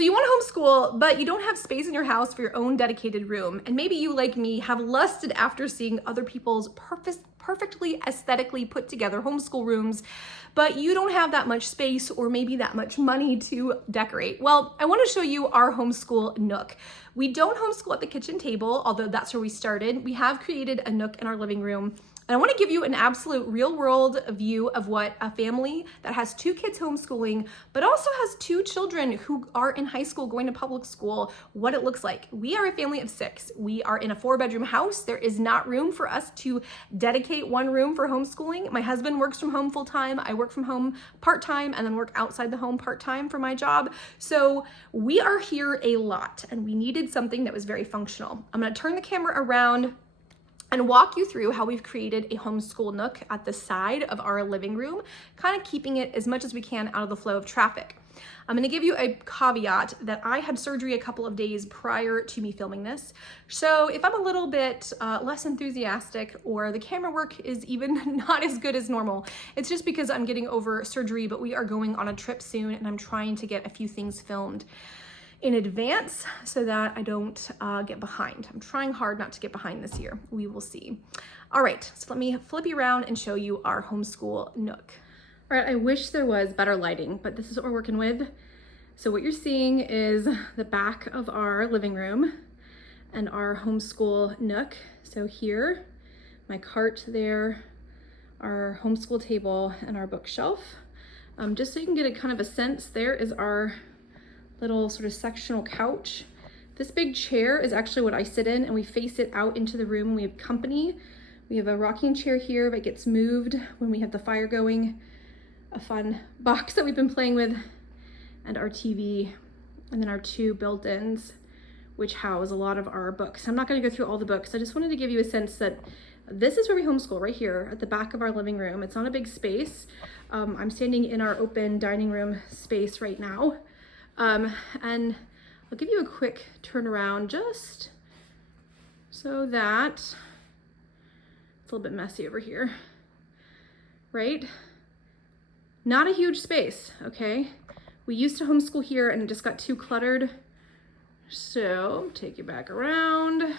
So you want to homeschool, but you don't have space in your house for your own dedicated room. And maybe you, like me, have lusted after seeing other people's perfectly aesthetically put together homeschool rooms, but you don't have that much space or maybe that much money to decorate. Well, I want to show you our Homeschool Nook. We don't homeschool at the kitchen table, although that's where we started. We have created a nook in our living room. And I want to give you an absolute real world view of what a family that has 2 kids homeschooling, but also has 2 children who are in high school going to public school, what it looks like. We are a family of 6. We are in a 4-bedroom house. There is not room for us to dedicate one room for homeschooling. My husband works from home full time. I work from home part-time and then work outside the home part-time for my job. So we are here a lot and we needed something that was very functional. I'm going to turn the camera around and walk you through how we've created a homeschool nook at the side of our living room, kind of keeping it as much as we can out of the flow of traffic. I'm gonna give you a caveat that I had surgery a couple of days prior to me filming this. So if I'm a little bit less enthusiastic or the camera work is even not as good as normal, it's just because I'm getting over surgery, but we are going on a trip soon and I'm trying to get a few things filmed in advance so that I don't get behind. I'm trying hard not to get behind this year. We will see. All right, so let me flip you around and show you our Homeschool Nook. All right, I wish there was better lighting, but this is what we're working with. So what you're seeing is the back of our living room and our Homeschool Nook. So here, my cart there, our homeschool table and our bookshelf. Just so you can get a kind of a sense, there is our little sort of sectional couch. This big chair is actually what I sit in and we face it out into the room when we have company. We have a rocking chair here that gets moved when we have the fire going, a fun box that we've been playing with, and our TV, and then our 2 built-ins, which house a lot of our books. I'm not gonna go through all the books. I just wanted to give you a sense that this is where we homeschool, right here at the back of our living room. It's not a big space. I'm standing in our open dining room space right now. And I'll give you a quick turnaround just so that it's a little bit messy over here, right? Not a huge space, okay? We used to homeschool here and it just got too cluttered. So take you back around.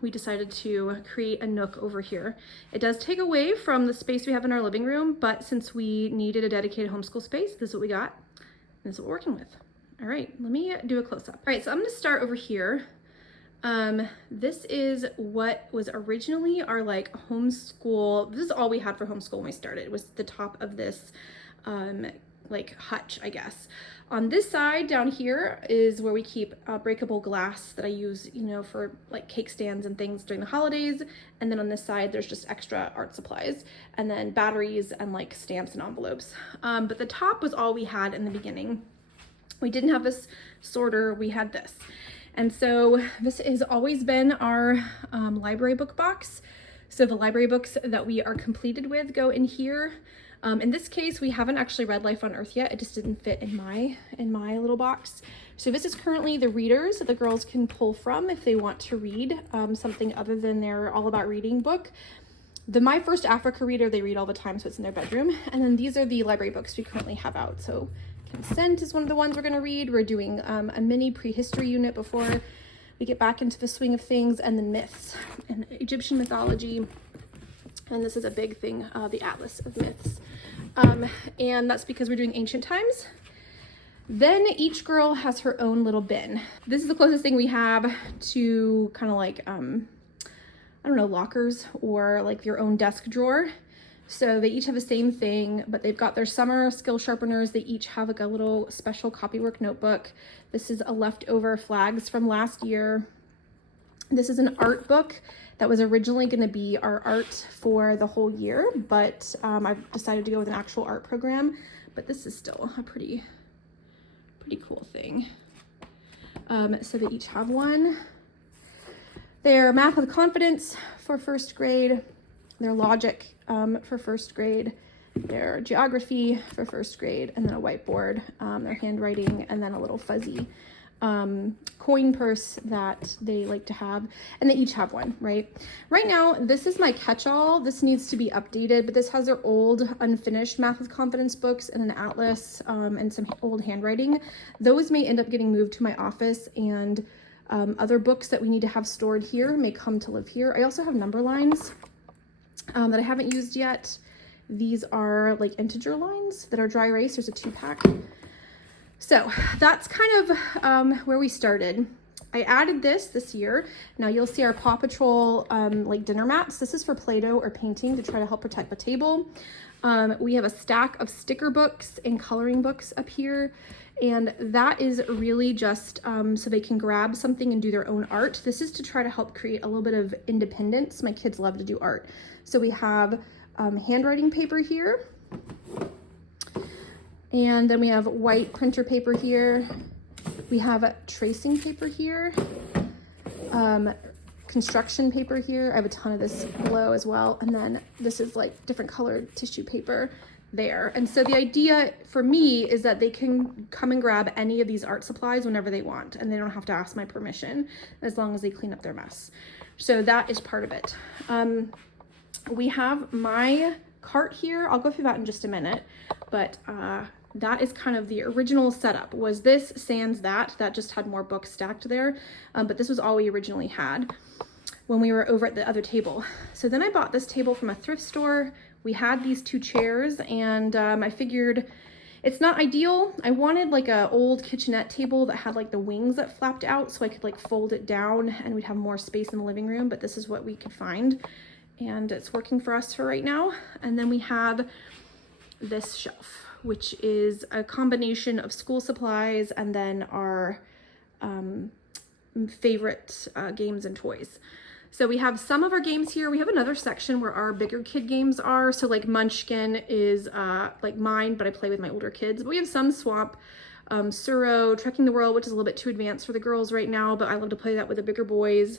We decided to create a nook over here. It does take away from the space we have in our living room, but since we needed a dedicated homeschool space, this is what we got. This is what we're working with. All right, let me do a close-up. All right, so I'm gonna start over here. This is what was originally our like homeschool. This is all we had for homeschool when we started. It was the top of this like hutch, I guess. On this side down here is where we keep breakable glass that I use, you know, for like cake stands and things during the holidays. And then on this side, there's just extra art supplies and then batteries and like stamps and envelopes. But the top was all we had in the beginning. We didn't have this sorter, we had this. And so this has always been our library book box. So the library books that we are completed with go in here. In this case, we haven't actually read Life on Earth yet. It just didn't fit in my little box. So this is currently the readers that the girls can pull from if they want to read something other than their All About Reading book. The My First Africa reader, they read all the time, so it's in their bedroom. And then these are the library books we currently have out. So Consent is one of the ones we're gonna read. We're doing a mini prehistory unit before we get back into the swing of things, and then myths and Egyptian mythology. And this is a big thing, the Atlas of Myths. And that's because we're doing ancient times. Then each girl has her own little bin. This is the closest thing we have to kind of like, I don't know, lockers or like your own desk drawer. So they each have the same thing, but they've got their summer skill sharpeners. They each have like a little special copywork notebook. This is a leftover flags from last year. This is an art book that was originally going to be our art for the whole year, but I've decided to go with an actual art program. But this is still a pretty cool thing. So they each have one. Their Math with Confidence for first grade, their Logic for first grade, their Geography for first grade, and then a whiteboard, their handwriting, and then a little fuzzy coin purse that they like to have, and they each have one, right? Right now, this is my catch-all. This needs to be updated, but this has their old unfinished Math with Confidence books and an atlas, and some old handwriting. Those may end up getting moved to my office, and other books that we need to have stored here may come to live here. I also have number lines that I haven't used yet. These are like integer lines that are dry erase. There's a 2-pack. So that's kind of where we started. I added this year. Now you'll see our Paw Patrol like dinner mats. This is for Play-Doh or painting to try to help protect the table. We have a stack of sticker books and coloring books up here. And that is really just so they can grab something and do their own art. This is to try to help create a little bit of independence. My kids love to do art. So we have handwriting paper here. And then we have white printer paper here. We have tracing paper here. Construction paper here. I have a ton of this below as well. And then this is like different colored tissue paper there. And so the idea for me is that they can come and grab any of these art supplies whenever they want, and they don't have to ask my permission as long as they clean up their mess. So that is part of it. We have my cart here. I'll go through that in just a minute, but that is kind of the original setup. Was this sans that just had more books stacked there, but this was all we originally had when we were over at the other table. So then I bought this table from a thrift store. We had these 2 chairs, and I figured it's not ideal. I wanted like a old kitchenette table that had like the wings that flapped out so I could like fold it down and we'd have more space in the living room, but this is what we could find, and it's working for us for right now. And then we have this shelf, which is a combination of school supplies and then our favorite games and toys. So we have some of our games here. We have another section where our bigger kid games are. So like Munchkin is like mine, but I play with my older kids. But we have some Swamp, Suro, Trekking the World, which is a little bit too advanced for the girls right now, but I love to play that with the bigger boys.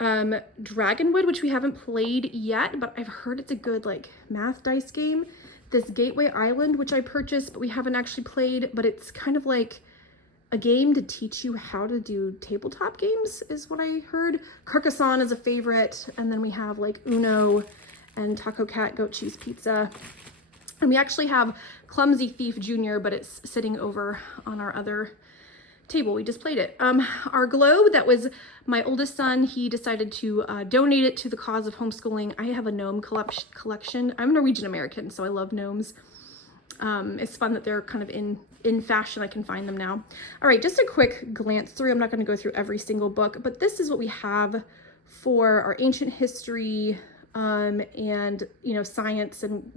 Dragonwood, which we haven't played yet, but I've heard it's a good like math dice game. This Gateway Island, which I purchased, but we haven't actually played, but it's kind of like a game to teach you how to do tabletop games is what I heard. Carcassonne is a favorite. And then we have like Uno and Taco Cat Goat Cheese Pizza. And we actually have Clumsy Thief Jr., but it's sitting over on our other table. We just played it. Our globe, that was my oldest son. He decided to donate it to the cause of homeschooling. I have a gnome collection. I'm Norwegian American, so I love gnomes. It's fun that they're kind of in fashion. I can find them now. All right, just a quick glance through. I'm not going to go through every single book, but this is what we have for our ancient history and, you know, science and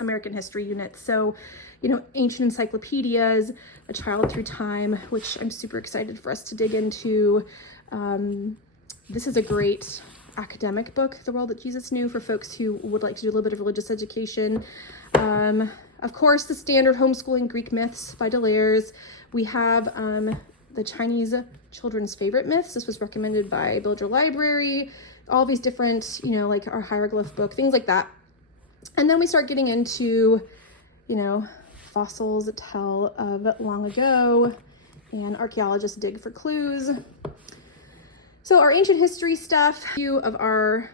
American history units. So, you know, ancient encyclopedias, A Child Through Time, which I'm super excited for us to dig into. This is a great academic book, The World That Jesus Knew, for folks who would like to do a little bit of religious education. Of course, the standard Homeschooling Greek Myths by Deleuze. We have the Chinese children's favorite myths. This was recommended by Build Your Library. All these different, you know, like our hieroglyph book, things like that. And then we start getting into, you know, fossils that tell of long ago, and archaeologists dig for clues. So our ancient history stuff, a few of our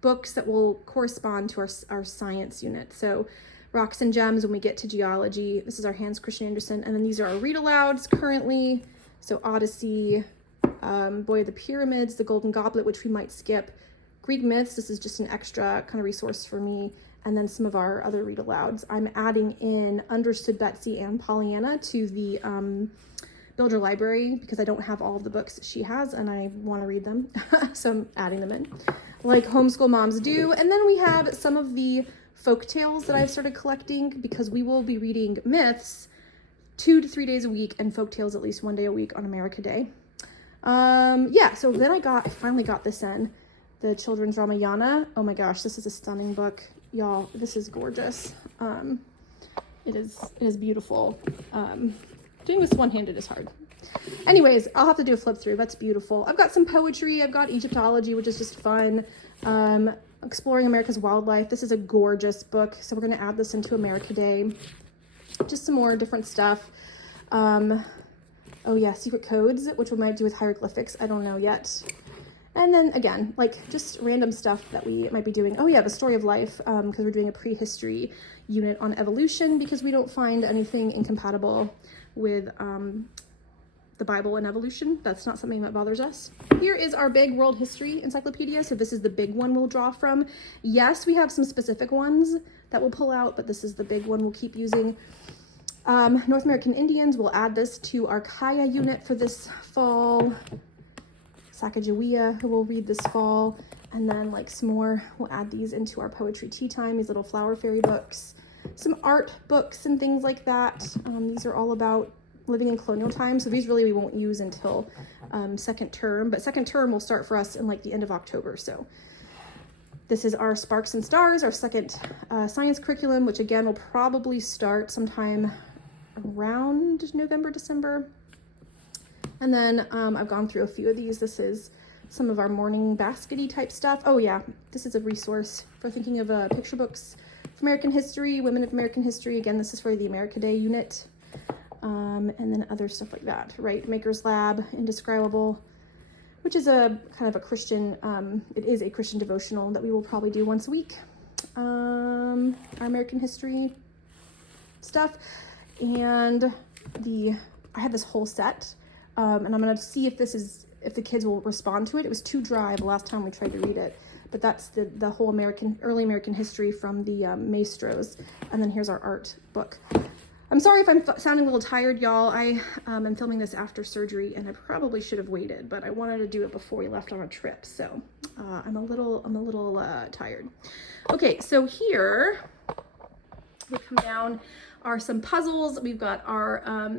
books that will correspond to our science unit. So Rocks and Gems when we get to geology. This is our Hans Christian Andersen. And then these are our read alouds currently. So Odyssey, Boy of the Pyramids, The Golden Goblet, which we might skip. Greek Myths, this is just an extra kind of resource for me. And then some of our other read alouds. I'm adding in Understood Betsy and Pollyanna to the Build Your Library because I don't have all of the books she has and I want to read them. So I'm adding them in, like Homeschool Moms Do. And then we have some of the folk tales that I've started collecting because we will be reading myths 2 to 3 days a week and folk tales at least 1 day a week on America Day. Yeah, so then I finally got this in, the children's Ramayana. Oh my gosh, this is a stunning book. Y'all, this is gorgeous. It is beautiful. Doing this one-handed is hard. Anyways, I'll have to do a flip through. That's beautiful. I've got some poetry. I've got Egyptology, which is just fun. Exploring America's Wildlife. This is a gorgeous book. So we're going to add this into America Day. Just some more different stuff. Oh yeah, secret codes, which we might do with hieroglyphics. I don't know yet. And then again, like just random stuff that we might be doing. Oh yeah, the story of life, because we're doing a prehistory unit on evolution because we don't find anything incompatible with the Bible and evolution. That's not something that bothers us. Here is our big world history encyclopedia. So this is the big one we'll draw from. Yes, we have some specific ones that we'll pull out, but this is the big one we'll keep using. North American Indians, we'll add this to our Kaya unit for this fall. Sacagawea, who we'll read this fall. And then like some more, we'll add these into our poetry tea time, these little flower fairy books, some art books and things like that. These are all about living in colonial times. So these really we won't use until second term, but second term will start for us in like the end of October. So this is our Sparks and Stars, our second science curriculum, which again will probably start sometime around November, December. And then I've gone through a few of these. This is some of our morning baskety type stuff. Oh yeah, this is a resource for thinking of picture books for American history, women of American history. Again, this is for the America Day unit. And then other stuff like that, right? Maker's Lab, Indescribable, which is a kind of a Christian, it is a Christian devotional that we will probably do once a week. Our American history stuff. And I have this whole set, and I'm gonna see if if the kids will respond to it. It was too dry the last time we tried to read it, but that's the whole early American history from the maestros. And then here's our art book. I'm sorry if I'm sounding a little tired, y'all. I am filming this after surgery, and I probably should have waited, but I wanted to do it before we left on a trip, so I'm a little tired. Okay, so here we come down are some puzzles. We've got our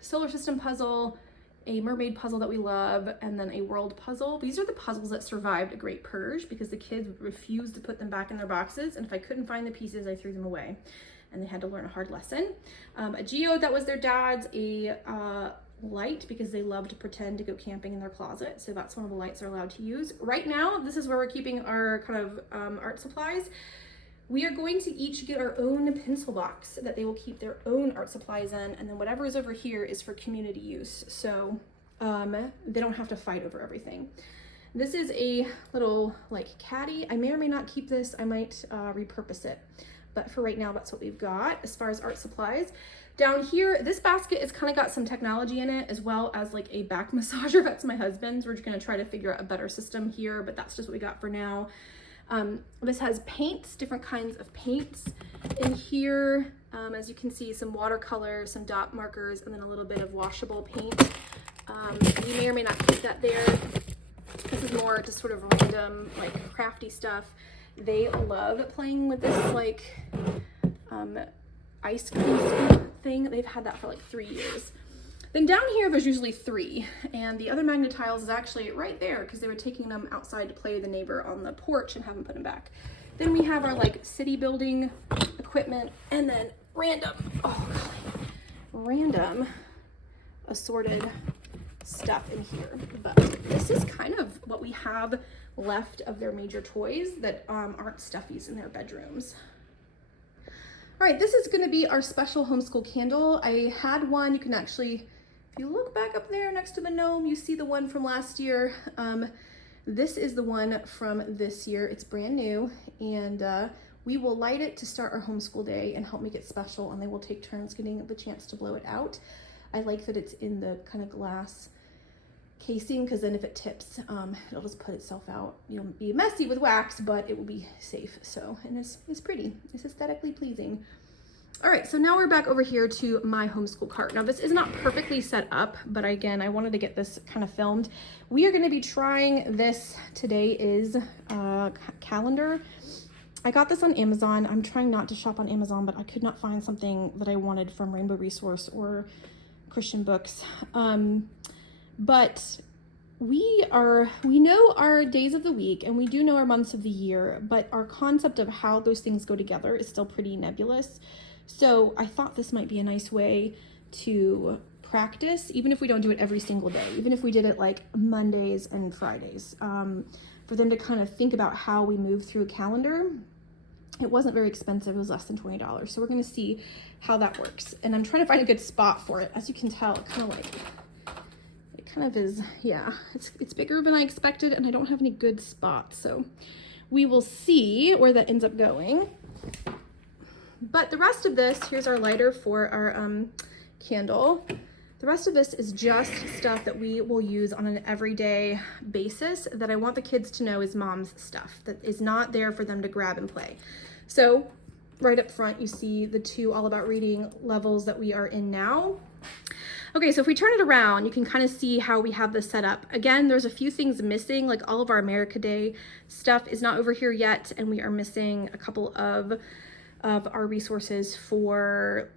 solar system puzzle, a mermaid puzzle that we love, and then a world puzzle. These are the puzzles that survived a Great Purge because the kids refused to put them back in their boxes, and if I couldn't find the pieces, I threw them away. And they had to learn a hard lesson. A geode that was their dad's, a light because they love to pretend to go camping in their closet. So that's one of the lights they're allowed to use. Right now, this is where we're keeping our kind of art supplies. We are going to each get our own pencil box that they will keep their own art supplies in. And then whatever is over here is for community use. So they don't have to fight over everything. This is a little like caddy. I may or may not keep this. I might repurpose it. But for right now, that's what we've got as far as art supplies. Down here, this basket has kind of got some technology in it, as well as like a back massager. That's my husband's. We're just gonna try to figure out a better system here, but that's just what we got for now. This has paints, different kinds of paints in here. As you can see, some watercolor, some dot markers, and then a little bit of washable paint. You may or may not keep that there. This is more just sort of random, like crafty stuff. They love playing with this like ice cream scoop thing. They've had that for like 3 years. Then down here, there's usually 3, and the other Magnetiles is actually right there because they were taking them outside to play with the neighbor on the porch and haven't put them back. Then we have our like city building equipment, and then random assorted stuff in here. But this is kind of what we have left of their major toys that aren't stuffies in their bedrooms. All right, this is gonna be our special homeschool candle. I had one, you can actually, if you look back up there next to the gnome, you see the one from last year. This is the one from this year. It's brand new, and we will light it to start our homeschool day and help make it special, and they will take turns getting the chance to blow it out. I like that it's in the kind of glass casing, because then if it tips, it'll just put itself out. You'll be messy with wax, but it will be safe. So, and it's pretty, it's aesthetically pleasing. All right, so now we're back over here to my homeschool cart. Now this is not perfectly set up, but again, I wanted to get this kind of filmed. We are gonna be trying this. Today is calendar. I got this on Amazon. I'm trying not to shop on Amazon, but I could not find something that I wanted from Rainbow Resource or Christian Books. But we know our days of the week, and we do know our months of the year, but our concept of how those things go together is still pretty nebulous. So I thought this might be a nice way to practice, even if we don't do it every single day, even if we did it like Mondays and Fridays, for them to kind of think about how we move through a calendar. It wasn't very expensive, it was less than $20. So we're gonna see how that works. And I'm trying to find a good spot for it. As you can tell, it kind of is, yeah, it's bigger than I expected, and I don't have any good spots. So we will see where that ends up going. But the rest of this, here's our lighter for our candle. The rest of this is just stuff that we will use on an everyday basis that I want the kids to know is mom's stuff, that is not there for them to grab and play. So right up front, you see the 2 All About Reading levels that we are in now. Okay, so if we turn it around, you can kind of see how we have this set up. Again, there's a few things missing, like all of our America Day stuff is not over here yet, and we are missing a couple of our resources for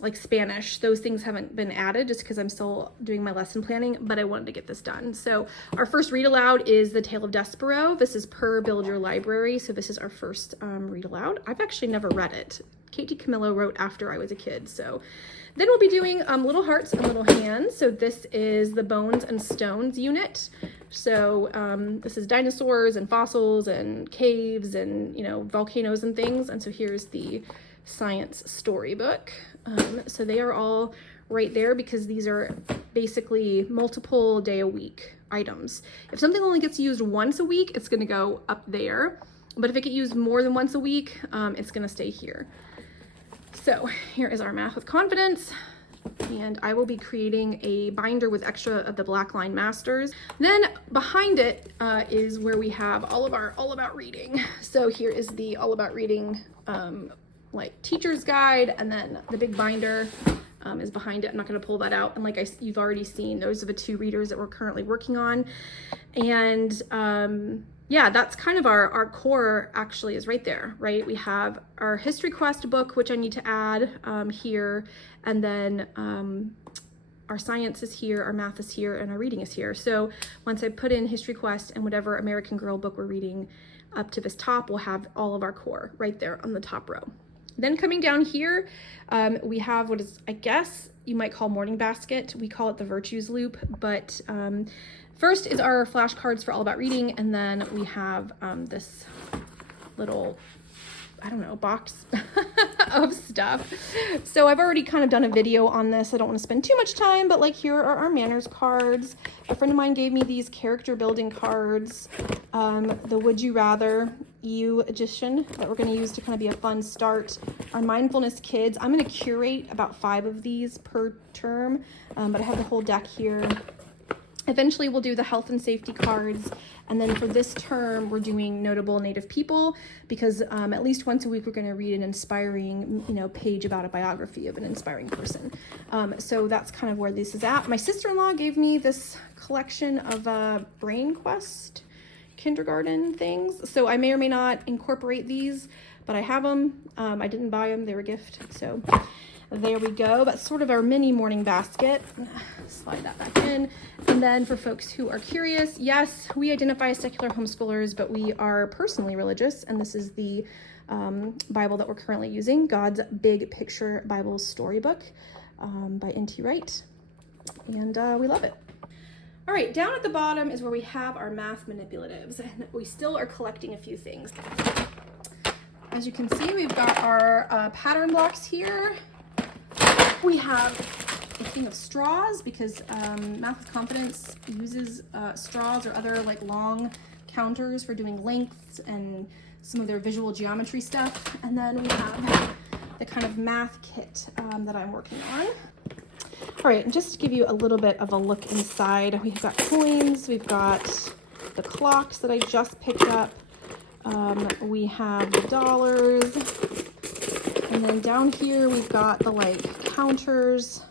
like Spanish. Those things haven't been added just because I'm still doing my lesson planning, but I wanted to get this done. So our first read aloud is The Tale of Despero. This is per Build Your Library. So this is our first read aloud. I've actually never read it. Katie Camillo wrote after I was a kid. So then we'll be doing Little Hearts and Little Hands. So this is the Bones and Stones unit. So this is dinosaurs and fossils and caves and, you know, volcanoes and things. And so here's the science storybook. So they are all right there because these are basically multiple day a week items. If something only gets used once a week, it's going to go up there. But if it gets used more than once a week, it's going to stay here. So here is our Math with Confidence, and I will be creating a binder with extra of the Black Line Masters. Then behind it is where we have all of our All About Reading. So here is the All About Reading like teacher's guide, and then the big binder is behind it. I'm not going to pull that out. And like you've already seen, those are the 2 readers that we're currently working on. And yeah, that's kind of our core actually is right there, right? We have our History Quest book, which I need to add here. And then our science is here, our math is here, and our reading is here. So once I put in History Quest and whatever American Girl book we're reading up to this top, we'll have all of our core right there on the top row. Then coming down here, we have what is, I guess you might call morning basket. We call it the Virtues Loop, but first is our flashcards for All About Reading, and then we have this little, I don't know, box of stuff. So I've already kind of done a video on this. I don't want to spend too much time, but like here are our manners cards. A friend of mine gave me these character building cards, the Would You Rather EU edition that we're going to use to kind of be a fun start. Our mindfulness kids, I'm going to curate about 5 of these per term, but I have the whole deck here. Eventually we'll do the health and safety cards, and then for this term we're doing notable Native people because at least once a week we're going to read an inspiring, you know, page about a biography of an inspiring person. So that's kind of where this is at. My sister-in-law gave me this collection of Brain Quest kindergarten things, so I may or may not incorporate these, but I have them. I didn't buy them, they were a gift. So there we go. That's sort of our mini morning basket. Slide that back in. And then for folks who are curious, yes, we identify as secular homeschoolers, but we are personally religious. And this is the Bible that we're currently using, God's Big Picture Bible Storybook by N.T. Wright. And we love it. All right, down at the bottom is where we have our math manipulatives. And we still are collecting a few things. As you can see, we've got our pattern blocks here. We have a thing of straws because Math with Confidence uses straws or other like long counters for doing lengths and some of their visual geometry stuff. And then we have the kind of math kit that I'm working on. All right, and just to give you a little bit of a look inside, we've got coins, we've got the clocks that I just picked up, we have the dollars, and then down here we've got the like counters.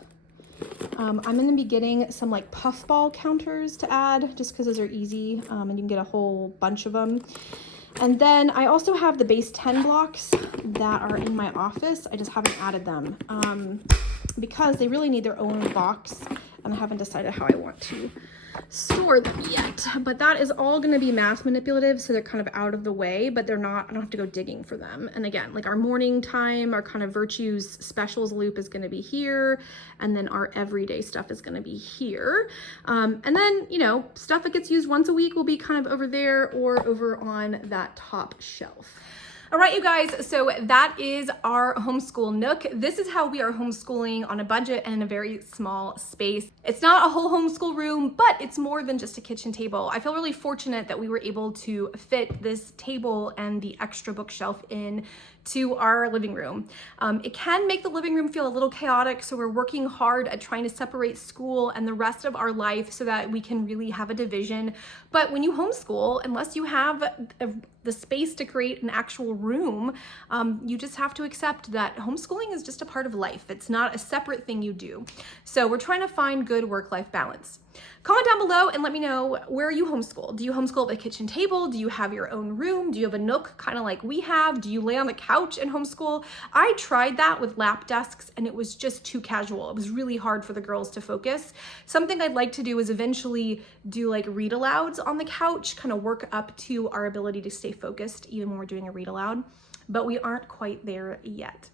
I'm going to be getting some like puffball counters to add just because those are easy and you can get a whole bunch of them. And then I also have the base 10 blocks that are in my office. I just haven't added them because they really need their own box, and I haven't decided how I want to store them yet. But that is all going to be math manipulative, so they're kind of out of the way, but they're not, I don't have to go digging for them. And again, like our morning time, our kind of virtues specials loop is going to be here, and then our everyday stuff is going to be here. And then, you know, stuff that gets used once a week will be kind of over there or over on that top shelf. All right, you guys, so that is our Homeschool Nook. This is how we are homeschooling on a budget and in a very small space. It's not a whole homeschool room, but it's more than just a kitchen table. I feel really fortunate that we were able to fit this table and the extra bookshelf in to our living room. It can make the living room feel a little chaotic, so we're working hard at trying to separate school and the rest of our life so that we can really have a division. But when you homeschool, unless you have the space to create an actual room, you just have to accept that homeschooling is just a part of life. It's not a separate thing you do. So we're trying to find good work-life balance. Comment down below and let me know, where you homeschool. Do you homeschool at the kitchen table? Do you have your own room? Do you have a nook kind of like we have? Do you lay on the couch and homeschool? I tried that with lap desks and it was just too casual. It was really hard for the girls to focus. Something I'd like to do is eventually do like read alouds on the couch, kind of work up to our ability to stay focused even when we're doing a read aloud, but we aren't quite there yet.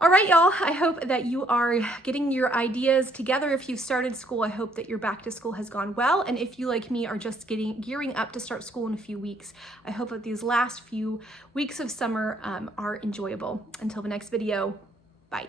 All right, y'all, I hope that you are getting your ideas together. If you've started school, I hope that your back to school has gone well. And if you, like me, are just gearing up to start school in a few weeks, I hope that these last few weeks of summer are enjoyable. Until the next video, bye.